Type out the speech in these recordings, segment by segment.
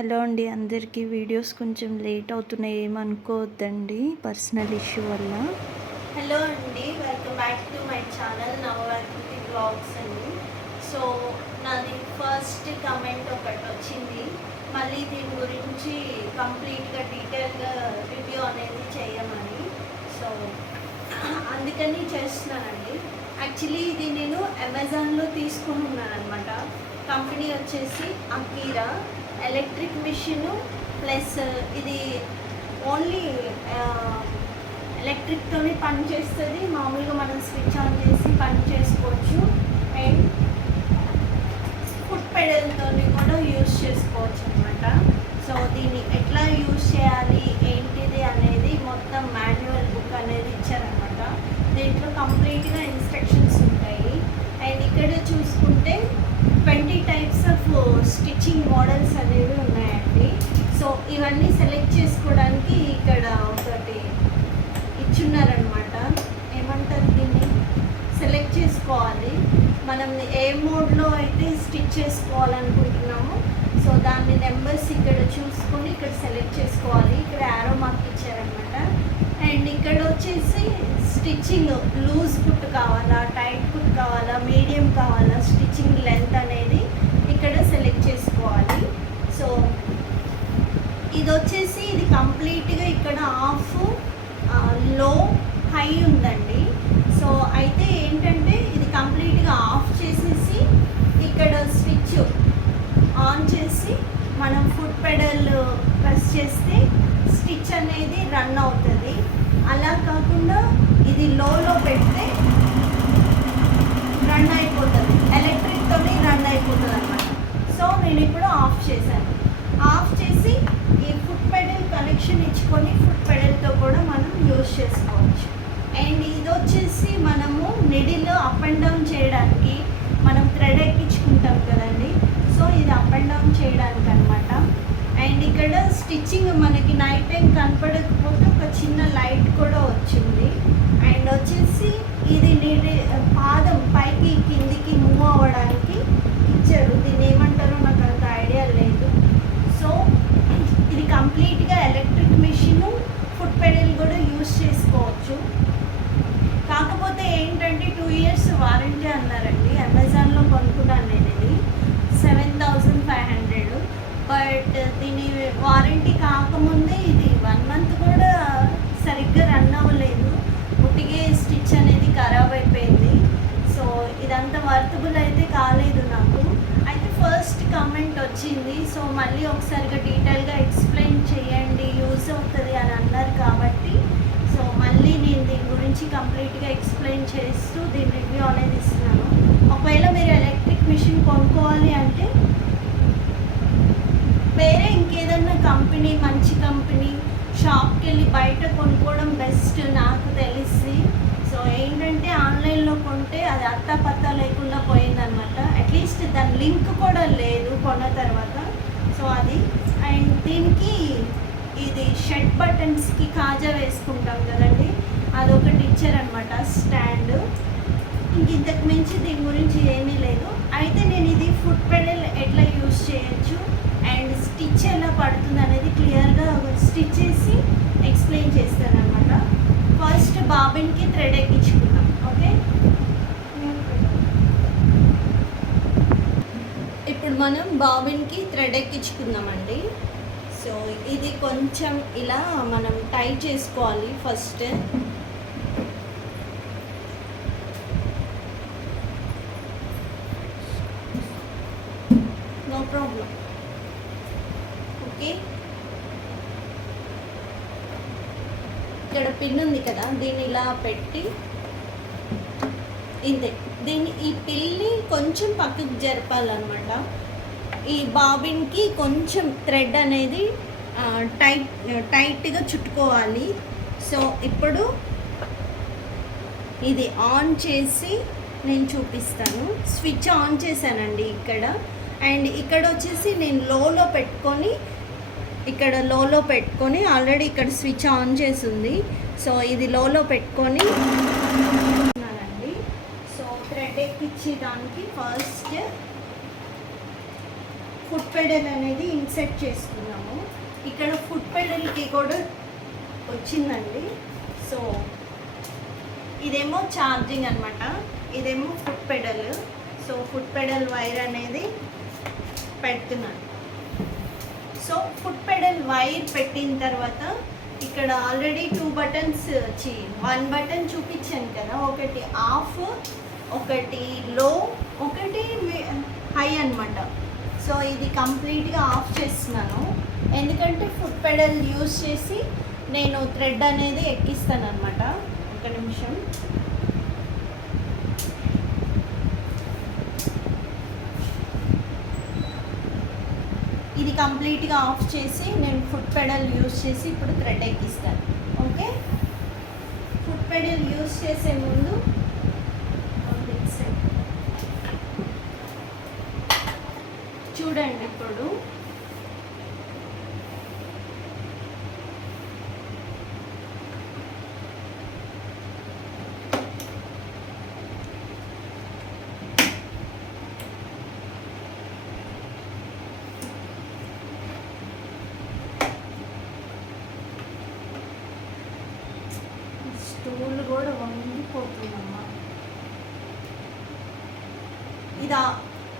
Hello అండి. అందరికీ videos కొంచెం లేట్ అవుతున్నాయి. ఏమనుకోవద్దండి. పర్సనల్ ఇష్యూ వల్ల. హలో అండి. Welcome back to my channel నవవాకృతి vlogs అండి. సో నాది ఫస్ట్ కమెంట్ ఒకటి వచ్చింది. మళ్ళీ దీని గురించి కంప్లీట్గా డీటెయిల్గా రివ్యూ అనేది చేయమని. సో అందుకని చేస్తున్నానండి. యాక్చువల్లీ ఇది నేను అమెజాన్లో తీసుకుని ఉన్నాను అనమాట కంపెనీ వచ్చేసి అకీరా ఎలక్ట్రిక్ మిషన్ ప్లస్ ఇది ఓన్లీ ఎలక్ట్రిక్తోనే పని చేస్తుంది. మామూలుగా మనం స్విచ్ ఆన్ చేసి పని చేసుకోవచ్చు. అండ్ ఫుట్ పెడల్తో కూడా యూజ్ చేసుకోవచ్చు అనమాట సో దీన్ని ఎట్లా యూజ్ చేయాలి ఏంటిది అనేది మొత్తం మాన్యువల్ బుక్ అనేది ఇచ్చారనమాట దీంట్లో కంప్లీట్గా ఇన్స్ట్రక్షన్స్ ఉంటాయి. అండ్ ఇక్కడ చూసుకుంటే ట్వంటీ టైప్స్ స్టిచ్చింగ్ మోడల్స్ అనేవి ఉన్నాయండి. సో ఇవన్నీ సెలెక్ట్ చేసుకోవడానికి ఇక్కడ ఒకటి ఇచ్చున్నారనమాట ఏమంటారు దీన్ని? సెలెక్ట్ చేసుకోవాలి. మనం ఏ మోడ్లో అయితే స్టిచ్ చేసుకోవాలనుకుంటున్నామో సో దాని నెంబర్స్ ఇక్కడ చూసుకొని ఇక్కడ సెలెక్ట్ చేసుకోవాలి. ఇక్కడ యారో మార్క్ ఇచ్చారనమాట అండ్ ఇక్కడ వచ్చేసి స్టిచ్చింగ్ లూజ్ కుట్ కావాలా టైట్ కుట్ కావాలా మీడియం కావాలా స్టిచ్చింగ్ లెంత్ అనేది ఇక్కడ సెలెక్ట్ చేసుకోవాలి సో ఇది వచ్చేసి ఇది కంప్లీట్గా ఇక్కడ ఆఫ్లో హై ఉందండి సో అయితే ఏంటంటే ఇది కంప్లీట్గా ఆఫ్ చేసేసి ఇక్కడ స్విచ్ ఆన్ చేసి మనం ఫుట్ పెడల్ ప్రెస్ చేస్తే స్టిచ్ అనేది రన్ అవుతుంది అలా కాకుండా ఇది లోలో పెడితే రన్ అయిపోతుంది ఎలక్ట్రిక్తోనే రన్ అయిపోతుంది అనమాట సో నేను ఇప్పుడు ఆఫ్ చేశాను ఆఫ్ చేసి ఈ ఫుట్ పెడల్ కనెక్షన్ ఇచ్చుకొని ఫుట్ పెడల్తో కూడా మనం యూజ్ చేసుకోవచ్చు అండ్ ఇది వచ్చేసి మనము నిడిలో అప్ అండ్ డౌన్ చేయడానికి మనం థ్రెడ్ ఎక్కించుకుంటాం కదండి. సో ఇది అప్ అండ్ డౌన్ చేయడానికి అనమాట అండ్ ఇక్కడ స్టిచ్చింగ్ మనకి నైట్ టైం కనపడకపోతే ఒక చిన్న లైట్ కూడా వచ్చింది. అండ్ వచ్చేసి ఇది నీటి పాదం పైకి కిందికి మూవ్ అవ్వడానికి ఇచ్చారు. దీన్ని ఏమంటారో నాకు అంత ఐడియా లేదు. సో ఇది కంప్లీట్గా ఎలక్ట్రిక్ మిషన్ ఫుట్ పెడల్ కూడా యూస్ చేసుకోవచ్చు. కాకపోతే ఏంటి టూ ఇయర్స్ వారంటీ అన్నారండి అమెజాన్లో కొనుక్కున్నాను నేను ఇది seven thousand five hundred but దీని వారంటీ కాకముందే ఇది వన్ మంత్ కూడా సరిగ్గా రన్ అవ్వలేదు. ఉట్టిగే స్టిచ్ అనేది ఖరాబ్ అయిపోయింది. సో ఇదంతా వర్తబుల్ అయితే కాలేదు నాకు. అయితే ఫస్ట్ కమెంట్ వచ్చింది. సో మళ్ళీ ఒకసారిగా డీటెయిల్గా ఎక్స్ప్లెయిన్ చేయండి. యూజ్ అవుతుంది అని అన్నారు కాబట్టి. సో మళ్ళీ నేను దీని గురించి కంప్లీట్గా ఎక్స్ప్లెయిన్ చేస్తూ దీని రివ్యూ అనేది ఇస్తున్నాను. ఒకవేళ మీరు ఎలక్ట్రిక్ మిషన్ కొనుక్కోవాలి అంటే వేరే ఇంకేదన్నా కంపెనీ మంచి కంపెనీ షాప్కి వెళ్ళి బయట కొనుక్కోవడం బెస్ట్ నాకు తెలిసి. సో ఏంటంటే ఆన్లైన్లో కొంటే అది అత్తా పత్తా లేకుండా పోయిందనమాట అట్లీస్ట్ దాని లింక్ కూడా లేదు కొన్న తర్వాత. సో అది. అండ్ దీనికి ఇది షెడ్ బటన్స్కి కాజా వేసుకుంటాం కదండి. అదొకటి ఇచ్చారనమాట స్టాండ్. ఇంక ఇంతకు మించి దీని గురించి ఏమీ లేదు అయితే నేను ఇది ఫుట్ పెడల్ ఎట్లా యూస్ చేయొచ్చు అండ్ స్టిచ్ ఎలా పడుతుంది అనేది క్లియర్గా స్టిచ్ చేసి ఎక్స్ప్లెయిన్ చేస్తాను అనమాట ఫస్ట్ బాబిన్కి థ్రెడ్ ఎక్కించుకుందాం ఓకే ఇప్పుడు మనం బాబిన్కి థ్రెడ్ ఎక్కించుకుందామండి. సో ఇది కొంచెం ఇలా మనం టైట్ చేసుకోవాలి ఫస్ట్. No problem. ఓకే. ఇక్కడ పిన్ ఉంది కదా దీన్ని ఇలా పెట్టి ఇంతే. దీన్ని ఈ పిల్లి కొంచెం పక్కకు జరపాలన్నమాట. ఈ బాబిన్కి కొంచెం థ్రెడ్ అనేది టైట్ టైట్గా చుట్టుకోవాలి. సో ఇప్పుడు ఇది ఆన్ చేసి నేను చూపిస్తాను. స్విచ్ ఆన్ చేశానండి ఇక్కడ. అండ్ ఇక్కడ వచ్చేసి నేను లోలో పెట్టుకొని ఇక్కడ లోలో పెట్టుకొని ఆల్రెడీ ఇక్కడ స్విచ్ ఆన్ చేసి ఉంది సో ఇది లోలో పెట్టుకొని ఉన్నానండి. సో థ్రెడ్ ఎక్కించేదానికి ఫస్ట్ ఫుట్ పెడల్ అనేది ఇన్సెట్ చేసుకున్నాము. ఇక్కడ ఫుట్ పెడల్కి కూడా వచ్చిందండి. సో ఇదేమో ఛార్జింగ్ అనమాట ఇదేమో foot pedal. So foot pedal wire అనేది పెడుతున్నాను. సో ఫుట్ పెడల్ వైర్ పెట్టిన తర్వాత ఇక్కడ ఆల్రెడీ టూ బటన్స్ వచ్చి వన్ బటన్ చూపించాను కదా ఒకటి ఆఫ్ ఒకటి లో ఒకటి హై అన్నమాట. సో ఇది కంప్లీట్గా ఆఫ్ చేస్తున్నాను. ఎందుకంటే ఫుట్ పెడల్ యూస్ చేసి నేను థ్రెడ్ అనేది ఎక్కిస్తాను అనమాట ఒక నిమిషం. ఇది కంప్లీట్గా ఆఫ్ చేసి నేను ఫుట్ పెడల్ యూజ్ చేసి ఇప్పుడు థ్రెడ్ ఎక్కిస్తాను. ఓకే? ఫుట్ పెడల్ యూజ్ చేసే ముందు చూడండి ఇప్పుడు స్టూల్ కూడా వంగిపోతుందమ్మా ఇది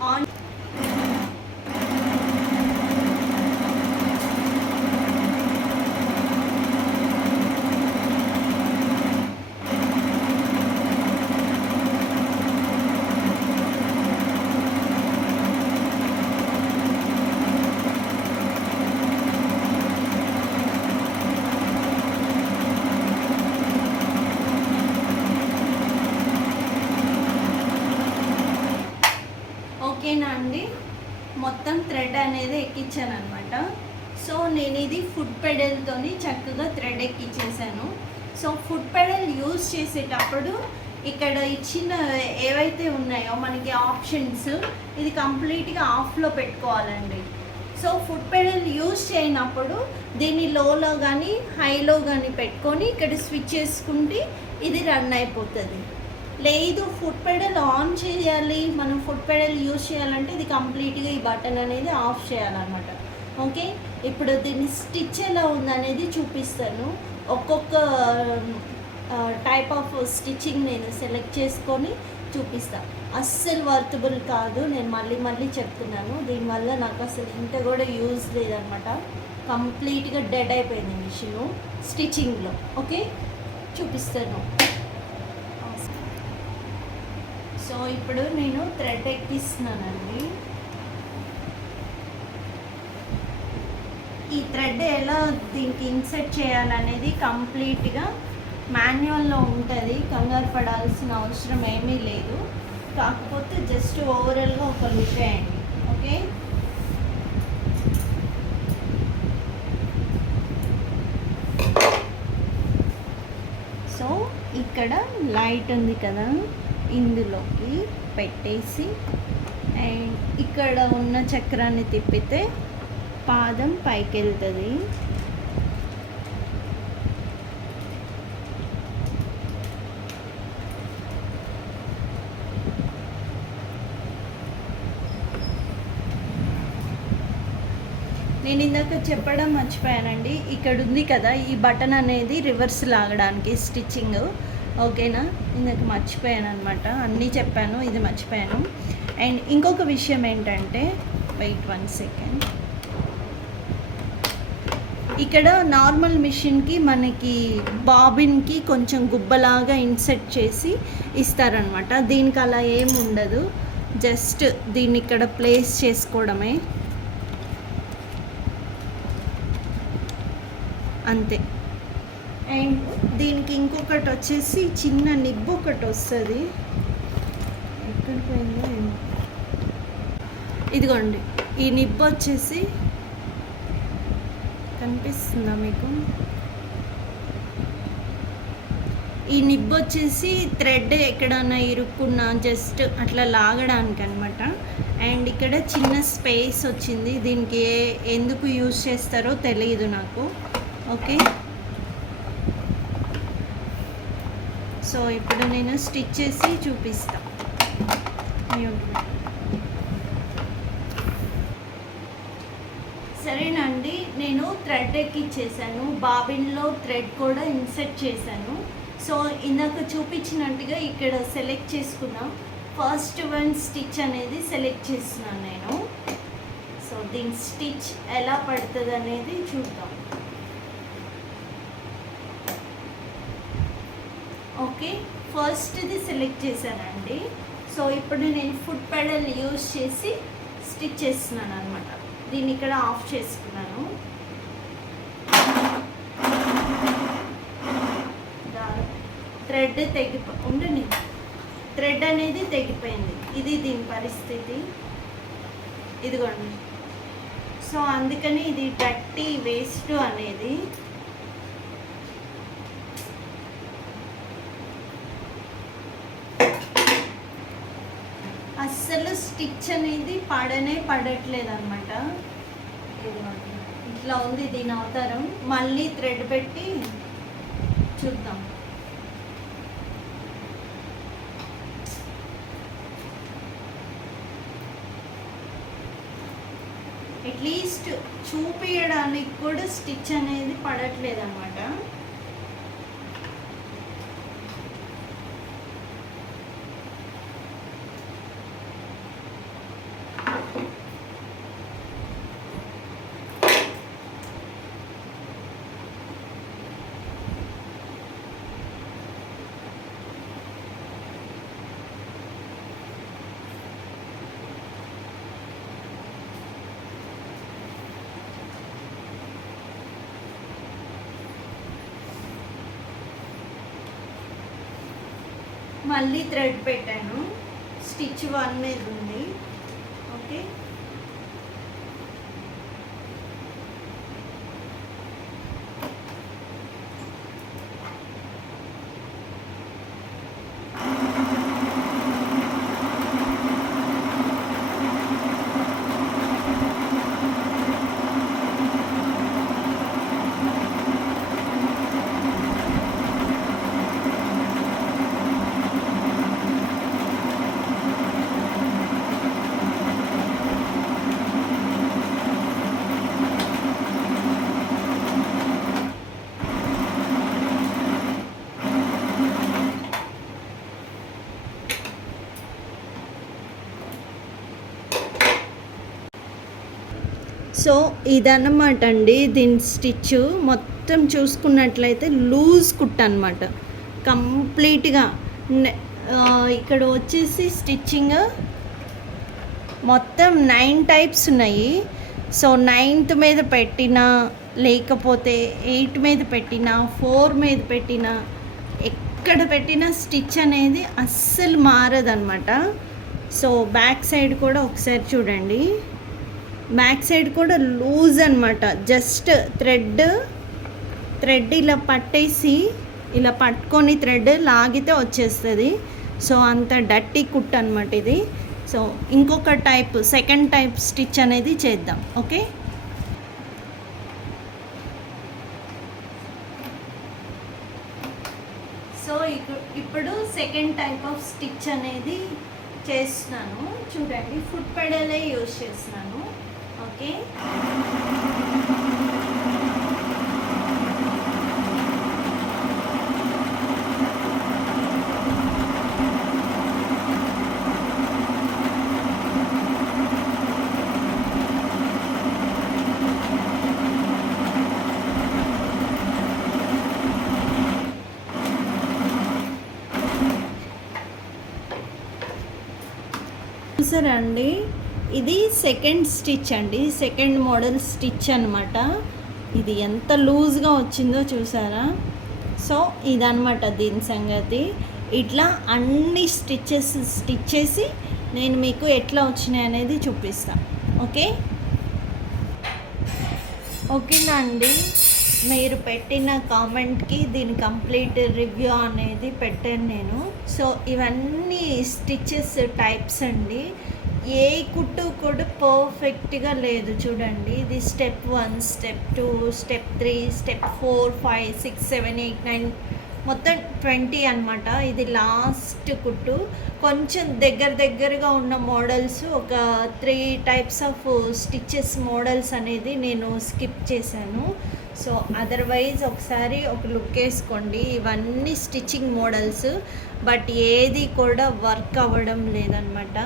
ఆన్ ఓకేనా అండి మొత్తం థ్రెడ్ అనేది ఎక్కించాను అనమాట సో నేను ఇది ఫుడ్ పెడల్తోని చక్కగా థ్రెడ్ ఎక్కించేసాను. సో ఫుడ్ పెడల్ యూస్ చేసేటప్పుడు ఇక్కడ ఇచ్చిన ఏవైతే ఉన్నాయో మనకి ఆప్షన్స్ ఇది కంప్లీట్గా ఆఫ్లో పెట్టుకోవాలండి. సో ఫుడ్ పెడల్ యూస్ చేయనప్పుడు దీన్ని లోలో కానీ హైలో కానీ పెట్టుకొని ఇక్కడ స్విచ్ చేసుకుంటే ఇది రన్ అయిపోతుంది. లేదు ఫుడ్ పెడల్ ఆన్ చేయాలి మనం ఫుడ్ పెడల్ యూజ్ చేయాలంటే ఇది కంప్లీట్గా ఈ బటన్ అనేది ఆఫ్ చేయాలన్నమాట. ఓకే ఇప్పుడు దీన్ని స్టిచ్ ఎలా ఉందనేది చూపిస్తాను. ఒక్కొక్క టైప్ ఆఫ్ స్టిచ్చింగ్ నేను సెలెక్ట్ చేసుకొని చూపిస్తాను అస్సలు వర్తబుల్ కాదు నేను మళ్ళీ మళ్ళీ చెప్తున్నాను. దీనివల్ల నాకు అసలు ఇంత కూడా యూజ్ లేదనమాట కంప్లీట్గా డెడ్ అయిపోయింది మిషన్ స్టిచ్చింగ్లో ఓకే చూపిస్తాను. సో ఇప్పుడు నేను థ్రెడ్ ఎక్కిస్తున్నానండి. ఈ థ్రెడ్ ఎలా దీనికి ఇన్సెట్ చేయాలనేది కంప్లీట్గా మాన్యువల్లో ఉంటుంది. కంగారు పడాల్సిన అవసరం ఏమీ లేదు. కాకపోతే జస్ట్ ఓవరాల్గా ఒక లుక్ వేయండి. ఓకే? సో ఇక్కడ లైట్ ఉంది కదా. ఇందులోకి పెట్టేసి అండ్ ఇక్కడ ఉన్న చక్రాన్ని తిప్పితే పాదం పైకి వెళ్తుంది నేను ఇందాక చెప్పడం మర్చిపోయానండి. ఇక్కడ ఉంది కదా ఈ బటన్ అనేది రివర్స్ లాగడానికి స్టిచ్చింగ్. ఓకేనా? ఇందాక మర్చిపోయాను అనమాట అన్నీ చెప్పాను ఇది మర్చిపోయాను. అండ్ ఇంకొక విషయం ఏంటంటే వెయిట్ వన్ సెకండ్. ఇక్కడ నార్మల్ మిషన్కి మనకి బాబిన్కి కొంచెం గుబ్బలాగా ఇన్సెట్ చేసి ఇస్తారనమాట దీనికి అలా ఏం ఉండదు. జస్ట్ దీన్ని ఇక్కడ ప్లేస్ చేసుకోవడమే. అంతే. అండ్ దీనికి ఇంకొకటి వచ్చేసి చిన్న నిబ్బు ఒకటి వస్తుంది. ఎక్కడ పోయిందో ఇదిగోండి ఈ నిబ్బు వచ్చేసి కనిపిస్తుందా మీకు? ఈ నిబ్బు వచ్చేసి థ్రెడ్ ఎక్కడన్నా ఇరుక్కున్నా జస్ట్ అట్లా లాగడానికి అనమాట అండ్ ఇక్కడ చిన్న స్పేస్ వచ్చింది. దీనికి ఏ ఎందుకు యూజ్ చేస్తారో తెలియదు నాకు. ఓకే? సో ఇప్పుడు నేను స్టిచ్ చేసి చూపిస్తా. సరేనండి నేను థ్రెడ్ ఎక్కిచ్చేసాను. బాబిన్లో థ్రెడ్ కూడా ఇన్సెట్ చేశాను. సో ఇందాక చూపించినట్టుగా ఇక్కడ సెలెక్ట్ చేసుకున్నాం. ఫస్ట్ వన్ స్టిచ్ అనేది సెలెక్ట్ చేస్తున్నాను నేను. సో దీని స్టిచ్ ఎలా పడుతుంది అనేది చూద్దాం. ఓకే ఫస్ట్ది సెలెక్ట్ చేశానండి. సో ఇప్పుడు నేను ఫుడ్ పెడల్ యూజ్ చేసి స్టిచ్ చేస్తున్నాను అనమాట దీన్ని ఇక్కడ ఆఫ్ చేసుకున్నాను. థ్రెడ్ తెగిపో ఉండని థ్రెడ్ అనేది తెగిపోయింది. ఇది దీని పరిస్థితి. ఇదిగోండి. సో అందుకని ఇది డట్టి వేస్ట్ అనేది అస్సలు స్టిచ్ అనేది పడనే పడట్లేదు అనమాట ఇట్లా ఉంది దీని అవతారం. మళ్ళీ థ్రెడ్ పెట్టి చూద్దాం. అట్లీస్ట్ చూపించడానికి కూడా స్టిచ్ అనేది పడట్లేదు అనమాట మళ్ళీ థ్రెడ్ పెట్టాను. స్టిచ్ వన్ మీద ఉంది ఓకే సో ఇదన్నమాట అండి. దీని స్టిచ్ మొత్తం చూసుకున్నట్లయితే లూజ్ కుట్ అనమాట కంప్లీట్గా ఇక్కడ వచ్చేసి స్టిచ్చింగ్ మొత్తం నైన్ టైప్స్ ఉన్నాయి. సో నైన్త్ మీద పెట్టినా లేకపోతే ఎయిట్ మీద పెట్టినా ఫోర్ మీద పెట్టినా ఎక్కడ పెట్టినా స్టిచ్ అనేది అస్సలు మారదనమాట సో బ్యాక్ సైడ్ కూడా ఒకసారి చూడండి. బ్యాక్ సైడ్ కూడా లూజ్ అనమాట జస్ట్ థ్రెడ్ థ్రెడ్ ఇలా పట్టేసి ఇలా పట్టుకొని థ్రెడ్ లాగితే వచ్చేస్తుంది. సో అంత డట్టి కుట్ అనమాట ఇది. సో ఇంకొక టైప్ సెకండ్ టైప్ స్టిచ్ అనేది చేద్దాం. ఓకే? సో ఇప్పుడు సెకండ్ టైప్ ఆఫ్ స్టిచ్ అనేది చేస్తున్నాను. చూడండి ఫుట్ పెడలే యూజ్ చేస్తున్నాను. ఓకే. చూసారా అండి. ఇది సెకండ్ స్టిచ్ అండి. సెకండ్ మోడల్ స్టిచ్ అనమాట ఇది ఎంత లూజ్గా వచ్చిందో చూసారా? సో ఇదనమాట దీని సంగతి. ఇట్లా అన్ని స్టిచ్చెస్ స్టిచ్ చేసి నేను మీకు ఎట్లా వచ్చినాయి అనేది చూపిస్తాను ఓకే? ఓకేనా అండి మీరు పెట్టిన కామెంట్కి దీని కంప్లీట్ రివ్యూ అనేది పెట్టాను నేను. సో ఇవన్నీ స్టిచ్చెస్ టైప్స్ అండి. ఏ కుట్టు కూడా పర్ఫెక్ట్గా లేదు. చూడండి ఇది step one step two step three step four five six seven eight nine మొత్తం ట్వంటీ అనమాట ఇది లాస్ట్ కుట్టు. కొంచెం దగ్గర దగ్గరగా ఉన్న మోడల్స్ ఒక three types of stitches models అనేది నేను స్కిప్ చేశాను. సో అదర్వైజ్ ఒకసారి ఒక లుక్ వేసుకోండి. ఇవన్నీ స్టిచ్చింగ్ మోడల్స్ బట్ ఏది కూడా వర్క్ అవ్వడం లేదనమాట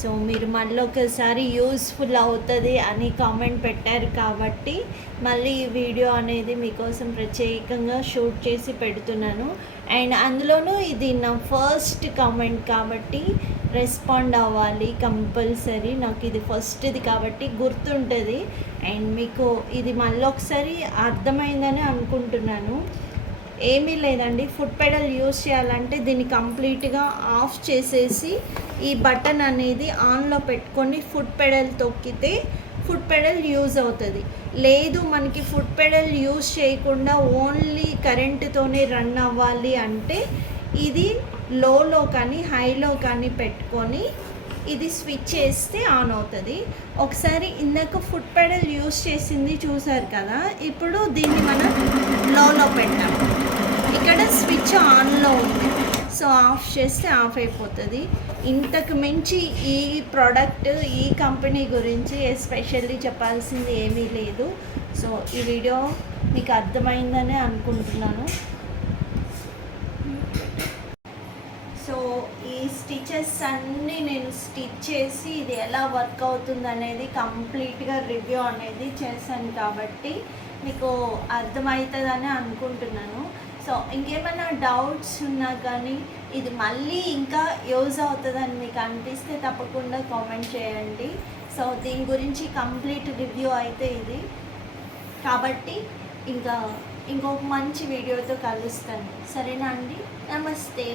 సో మీరు మళ్ళీ ఒకసారి యూస్ఫుల్ అవుతుంది అని కామెంట్ పెట్టారు కాబట్టి మళ్ళీ ఈ వీడియో అనేది మీకోసం ప్రత్యేకంగా షూట్ చేసి పెడుతున్నాను. అండ్ అందులోనూ ఇది నా ఫస్ట్ కామెంట్ కాబట్టి రెస్పాండ్ అవ్వాలి కంపల్సరీ నాకు ఇది ఫస్ట్ది కాబట్టి గుర్తుంటుంది. అండ్ మీకు ఇది మళ్ళీ ఒకసారి అర్థమైందని అనుకుంటున్నాను. ఏమీ లేదండి. ఫుడ్ పెడల్ యూస్ చేయాలంటే దీన్ని కంప్లీట్గా ఆఫ్ చేసేసి ఈ బటన్ అనేది ఆన్లో పెట్టుకొని ఫుడ్ పెడల్ తొక్కితే ఫుడ్ పెడల్ యూజ్ అవుతుంది. లేదు మనకి ఫుడ్ పెడల్ యూజ్ చేయకుండా ఓన్లీ కరెంటుతోనే రన్ అవ్వాలి అంటే ఇది లోలో కానీ హైలో కానీ పెట్టుకొని ఇది స్విచ్ చేస్తే ఆన్ అవుతుంది. ఒకసారి ఇందాక ఫుడ్ పెడల్ యూస్ చేసింది చూసారు కదా? ఇప్పుడు దీన్ని మనం లోలో పెట్టాము ఇక్కడ స్విచ్ ఆన్లో ఉంది. సో ఆఫ్ చేస్తే ఆఫ్ అయిపోతుంది. ఇంతకు మించి ఈ ప్రోడక్ట్ ఈ కంపెనీ గురించి ఎస్పెషల్లీ చెప్పాల్సింది ఏమీ లేదు. సో ఈ వీడియో మీకు అర్థమైందని అనుకుంటున్నాను. సో ఈ స్టిచెస్ అన్నీ నేను స్టిచ్ చేసి ఇది ఎలా వర్క్ అవుతుంది అనేది కంప్లీట్గా రివ్యూ అనేది చేశాను కాబట్టి మీకు అర్థమవుతుందని అనుకుంటున్నాను. సో ఇంకేమైనా డౌట్స్ ఉన్నా కానీ ఇది మళ్ళీ ఇంకా యూజ్ అవుతుందని మీకు అనిపిస్తే తప్పకుండా కామెంట్ చేయండి. సో దీని గురించి కంప్లీట్ రివ్యూ అయితే ఇది. కాబట్టి ఇంకా ఇంకొక మంచి వీడియోతో కలుస్తాను. సరేనా అండి? నమస్తే.